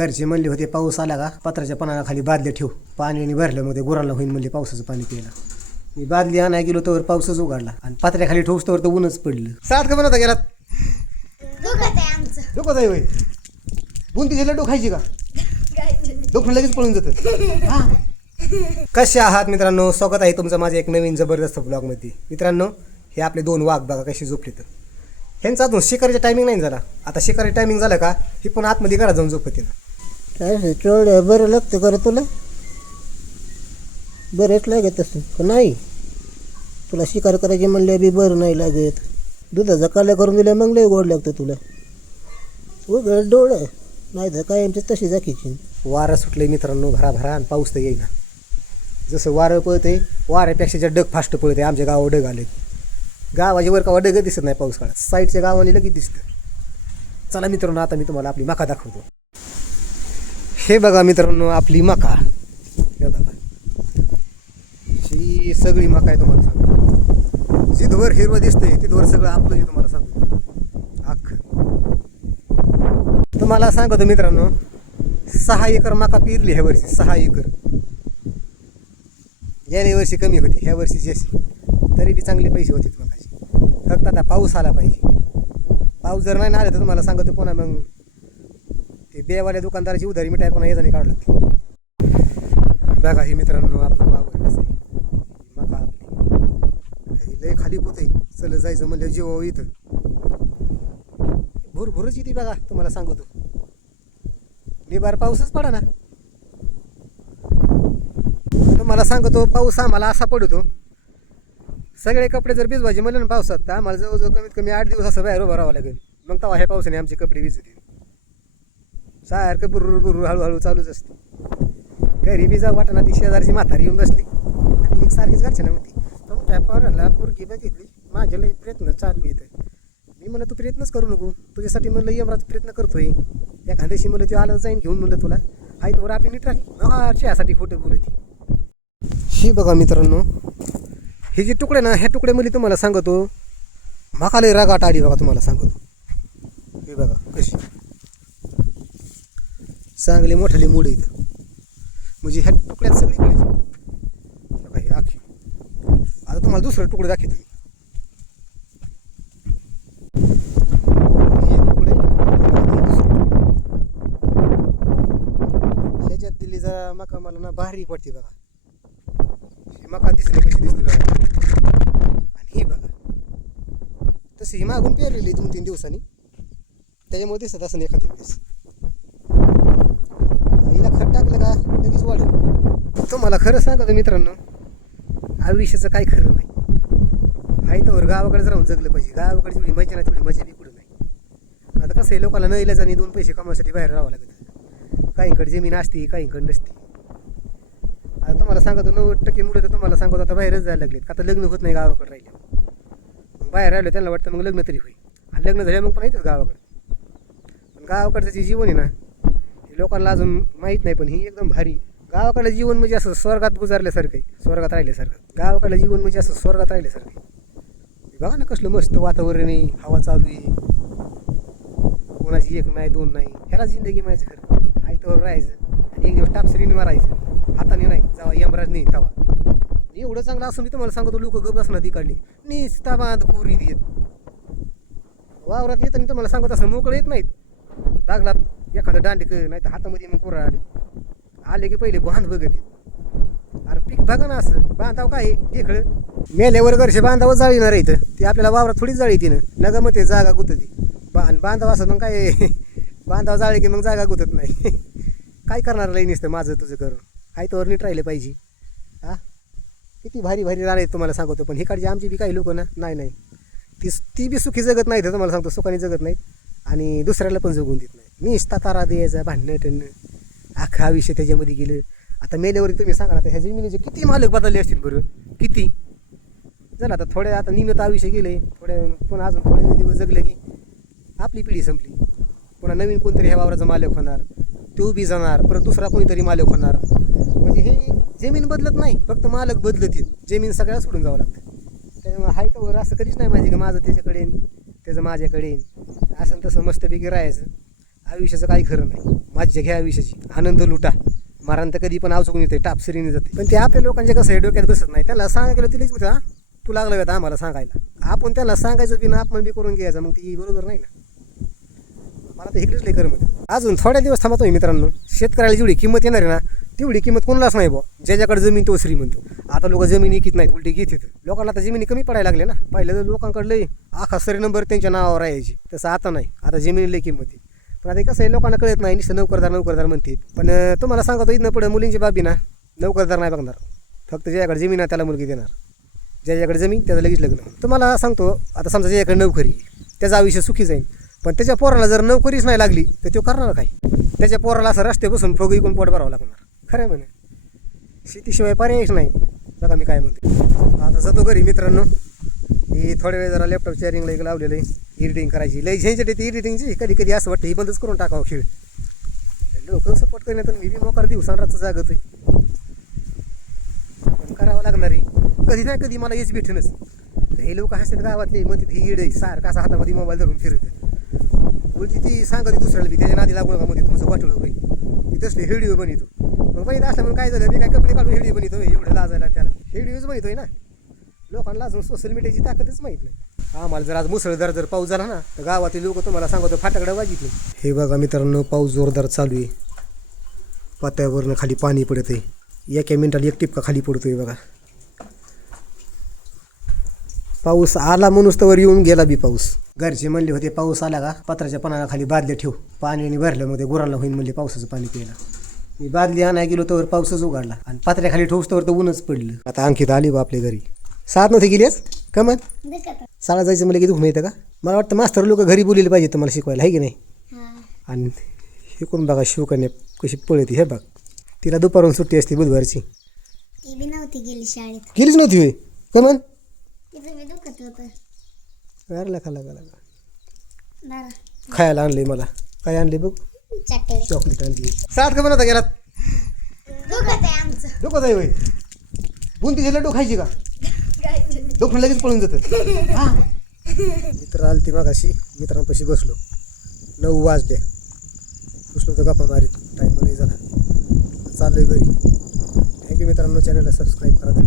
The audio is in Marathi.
घरचे म्हणले होते पाऊस आला का पत्राच्या पानाखाली बादल्या ठेव, पाण्याने भरलं मग ते गुरांना होईल म्हणले पावसाचं पाणी प्यायला. मी बादली आणाय गेलो तर पाऊसच उघडला आणि पत्र्याखाली ठेवूस तर ऊनच पडलं. सात का बनवता गेलात डोकं आहे होय. बुंदीचे लड्डू खायची का? डोकं लगेच पळून जातं. कसे आहात मित्रांनो, स्वागत आहे तुमचं माझ्या एक नवीन जबरदस्त ब्लॉगमध्ये. मित्रांनो, हे आपले दोन वाघ बघा कशी झोपले. तर ह्यांचा अजून शिकारीचा टायमिंग नाही झाला. आता शिकारी टायमिंग झालं का ही पण आतमध्ये घरात जाऊन झोपते ना. काय केवढं बरं लागतं का रे तुला? बरंच लागत असतं का नाही? तुला शिकार करायची म्हणले बी बरं नाही लागत. दुधाचा काल्या करून दिल्या मग लय गोड लागतं तुला. उघड डोळं नाही तर काय आमची तशी जाकीची. वारं सुटले मित्रांनो भराभरा आणि पाऊस तर येईना. जसं वारं पळते वाऱ्यापेक्षा जे डग फास्ट पळते. आमच्या गावावर डग आले. गावाच्या वर का डग दिसत नाही पाऊस काळात. साईडच्या गावाने लगेच दिसतं. चला मित्रांनो, आता मी तुम्हाला आपली मका दाखवतो. हे बघा मित्रांनो, आपली मका. हे बघा ही सगळी मका आहे. तुम्हाला सांगतो जिथवर हिरवं दिसतंय तिथवर सगळं आपलं जे तुम्हाला सांगतो अख्खं. तुम्हाला सांगतो मित्रांनो, 6 एकर मका पेरली ह्या वर्षी. 6 एकर. गेल्या वर्षी कमी होती, ह्या वर्षी जास्त. तरी बी चांगले पैसे होते मकाचे. फक्त आता पाऊस आला पाहिजे. पाऊस जर नाही आला तर तुम्हाला सांगतो पुन्हा मग ते बेवाल्या दुकानदाराची उधारी मिठाई पुन्हा याचा काढू लागते. बघा ही मित्रांनो आपलं वावर कसं आहे. मका आपली लय खाली पोते. चल जायचं म्हणलं जीव इथं भुरभुरच येते बघा. तुम्हाला सांगतो निबार पाऊसच पडा ना. तुम्हाला सांगतो पाऊस आम्हाला असा पडतो. सगळे कपडे जर भिजवायचे म्हणलं ना पावसात तर आम्हाला जवळजवळ कमीत कमी 8 दिवस असं बाहेर उभं राहावं लागेल. मग तेव्हा ह्या पावसाने आमचे कपडे भिजतील. सारखं बुर्र बुर्र हळूहळू चालूच असते. घरी बी जाऊ वाटणार. ती शेजारची म्हातारी येऊन बसली आणि एक सारखीच घरच्या ना म्हणते तुमच्या पोराला पोरगी बघितली माझ्या लई प्रयत्न चालू येतं. मी म्हणलं तू प्रयत्नच करू नको. तुझ्यासाठी म्हणलं यमराज प्रयत्न करतोय. एखाद्या दिवशी म्हणलं तू आलं जाईन घेऊन म्हणलं तुला आई तर आपली नीट राहिली. चहासाठी खोटं बोलती. ही बघा मित्रांनो, हे जे तुकडे ना ह्या तुकड्यामध्ये तुम्हाला सांगतो मका लई रागाट आली बघा. तुम्हाला सांगतो हे बघा कशी चांगले मोठाले मूड इथं. म्हणजे ह्या तुकड्यात सगळीकडे बघा हे आखी. आता तुम्हाला दुसरं तुकडे दाखवतो मी. ह्याच्यात दिली जरा मका मला ना भारी पडते बघा. मका दिसणे कशी दिसते बघा. आणि ही बघा तशी ही मागून पेरलेली 2-3 दिवसांनी. त्याच्यामुळे दिसत असं एखाद्या वेळेस. हिला खत टाकलं का लगेच वाढेल. तुम्हाला खरं सांगतो मित्रांनो, आयुष्याचं काही खरं नाही. हाय तर गावाकडेच राहून जगलं पाहिजे. गावाकडे जेवढी मजा नाही तेवढी मजा बी कुठं नाही. आता कसं आहे लोकांना न इलाज आणि 2 पैसे कमवायसाठी बाहेर राहावं लागतं. काहींकडे जमीन असते काहींकडे नसते. आता तुम्हाला सांगतो 90% मुलं तर तुम्हाला सांगतो आता बाहेरच जायला लागलेत. आता लग्न होत नाही गावाकडे राहिले. मग बाहेर राहिलं त्यांना वाटतं मग लग्न तरी होईल. आणि लग्न झालं मग पण येतच गावाकडे. पण गावाकडचं जे जीवन आहे ना हे लोकांना अजून माहीत नाही. पण ही एकदम भारी. गावाकडलं जीवन म्हणजे असं स्वर्गात गुजारल्यासारखं आहे. स्वर्गात राहिल्यासारखं. गावाकडलं जीवन म्हणजे असं स्वर्गात राहिल्यासारखं आहे. बघा ना कसलं मस्त वातावरण आहे. हवा चालू आहे. कोणाची 1 नाही 2 नाही. ह्याला जिंदगी माहिती खरं. आयत्यावर राहायचं आणि एक दिवस टापसरीने मारायचं. हाताने नाही जावा यमराज नाही तवा. एवढं चांगलं असून मी तुम्हाला सांगतो लोक गप असणार ती काढली निस्ता बांध कोरी देत. वावरात येताना तुम्हाला सांगत असं मोकळं येत नाहीत. लागलात एखादं दांडक नाही तर हातामध्ये मग कोरा आले की पहिले बांध बघत. अरे पीक बघा ना असं बांधाव काय खेळ मेल्यावर घरचे बांधावं जाळीणार इथं. ती आपल्याला वावरात थोडीच जाळी तिनं नगा मग ते जागा गुतती. बांधाव असं मग काय बांधावं जाळी की मग जागा गुतत नाही. काय करणार लई नसतं माझं तुझं करून. हाय तर नीट राहिले पाहिजे. हा किती भारी भारी राहणार तुम्हाला सांगतो. पण हिकडची आमची बी काही लोक ना नाही ती बी सुखी जगत नाहीत. तुम्हाला सांगतो सुखाने जगत नाहीत आणि दुसऱ्याला पण जगून देत नाही. नुसता तारा द्यायचा भांडणं टणणं अख्खा आयुष्य त्याच्यामध्ये गेलं. आता मेल्यावर तुम्ही सांगा आता ह्या जमिनीचे किती मालक बदलले असतील बरं. किती झालं आता थोड्या आता नियमित आयुष्य गेले. थोड्या पुन्हा अजून थोडे दिवस जगले की आपली पिढी संपली. पुन्हा नवीन कोणतरी ह्या वावराचा मालक होणार. तो बी जाणार. परत दुसरा कोणीतरी मालक होणार. म्हणजे हे जमीन बदलत नाही फक्त मालक बदलतील. जमीन सगळ्या सोडून जावं लागतं. त्याच्यामुळे हाय तर असं कधीच नाही माहिती की माझं त्याच्याकडे त्याचं माझ्याकडे असं तसं मस्तपैकी राहायचं. आयुष्याचं काही खरं नाही. मज्जा घ्या आयुष्याची, आनंद लुटा. मारण तर कधी पण आवचकून येते, टापसरीने जाते. पण ते आपल्या लोकांचे कसं आहे, डोक्यात बसत नाही. त्याला सांगायला तिलाच म्हणते, तू लागलं होता आम्हाला सांगायला. आपण त्याला सांगायचं बी ना, आपण बी करून घ्यायचं. मग ती बरोबर नाही ना. मला तर इकडेच लई करमत. अजून थोड्या दिवस थांबतो मी मित्रांनो. शेतकऱ्याला जेवढी किंमत येणार आहे ना, तेवढी किंमत कोणालाच नाही बुवा. ज्याच्याकडे जमीन तो श्रीमंत. आता लोक जमीन विकत नाहीत, उलटी घेत येतं. लोकांना आता जमिनी कमी पडायला लागले ना. पहिलं तर लोकांकडे लई आखा सरी नंबर त्यांच्या नावावर यायची, तसं आता नाही. आता जमिनी लई किंमत आहे. पण आता कसं आहे, लोकांना कळत नाही. नुसतं नोकरदार म्हणतात. पण तुम्हाला सांगतो, इथनं पुढे मुलींची बाबी ना, नोकरदार नाही बघणार. फक्त ज्याच्याकडे जमीन आहे त्याला मुलगी देणार. ज्याच्याकडे जमीन त्याचं लगेच लग्न. तुम्हाला सांगतो, आता समजा ज्याच्याकडे नोकरी, त्याचं आयुष्य सुखी जाईल. पण त्याच्या पोराला जर नोकरीच नाही लागली तर तो करणार काय? त्याच्या पोराला असं रस्ते बसून फोग इकून पोट भरावं लागणार. खरं आहे म्हणे, शेतीशिवाय पर्यायच नाही. बघा मी काय म्हणते. आता जातो घरी मित्रांनो. ही थोड्या वेळ जरा लॅपटॉप शेअरिंगला एक लावलेलं आहे. एडिटिंग करायची लई झेंझट येते एडिटिंगची. कधी कधी असं वाटतं ही बंदच करून टाकावं खेळ. लोक सपोर्ट करण्यात मी बी मोकार दिवसांराचं जागत आहे. पण करावं लागणार आहे. कधी ना कधी मला हेच भेटणंच. हे लोक हसतात गावातले, मग तिथे ईड आहे सारखं असं हातामध्ये मोबाईल धरून फिरत. बोलती ती सांगते दुसऱ्याला बी, त्याच्या नादी लागू नका मध्ये तुमचं वाटलं बाई. ती तसले व्हिडिओ बनवतो. मग बघित असलं म्हणून काय झालं, मी काय कपडे काढून व्हिडिओ बनवतो एवढं लाजायला. त्याला व्हिडिओज बनवतोय ना. लोकांना अजून सोशल मीडियाची ताकदच माहीत नाही. आम्हाला जर आज मुसळधार जर पाऊस झाला ना, तर गावातील लोक तुम्हाला सांगतो फाटाकडे वाजित नाही. हे बघा मित्रांनो, पाऊस जोरदार चालू आहे. पात्यावरनं खाली पाणी पडत आहे. एका मिनिटाला एक टिपका खाली पडतोय बघा. पाऊस आला म्हणून तर वर येऊन गेला बी पाऊस. घरचे म्हणले होते पाऊस आला का पत्राच्या पानाला खाली बादल्या ठेव, पाण्याने भरल्यामध्ये गुरांना होईल म्हणले पावसाचं पाणी प्यायला. मी बादली आणाय गेलो तर पाऊसच उघडला आणि पत्र्या खाली ठेवूस तर ऊनच पडलं. आता अंकित आली बा आपल्या घरी. साथ नव्हती गेलीच का मग शाळा जायचं मला की दुःख माहिती का? मला वाटतं मास्तर लोक घरी बोलले पाहिजे तुम्हाला शिकवायला, आहे की नाही? आणि हे कोण बघा शिवकन्या कशी पळती. हे बघ, तिला दुपारून सुट्टी असते बुधवारची. ती बी नव्हती गेली शाळेत. गेलीच नव्हती होय का? मग तिचं बी दुखत होतं. खायला बरं खायला आणले. मला काय आणले बघ, चॉकलेट. चॉकलेट आणली. सात का बनवता गेलात? दुखत आहे आमचं. दुखत आहे होय. बुंदीचे लड्डू खायची का? दुखणं लगेच पळून जातं. मित्र आली ती मागाशी, मित्रांपाशी बसलो. 9 वाजले. बसलो तर गप्पा मारीत. टाईम नाही झाला. चाललोय घरी. थँक्यू मित्रांनो, चॅनलला सबस्क्राईब करा.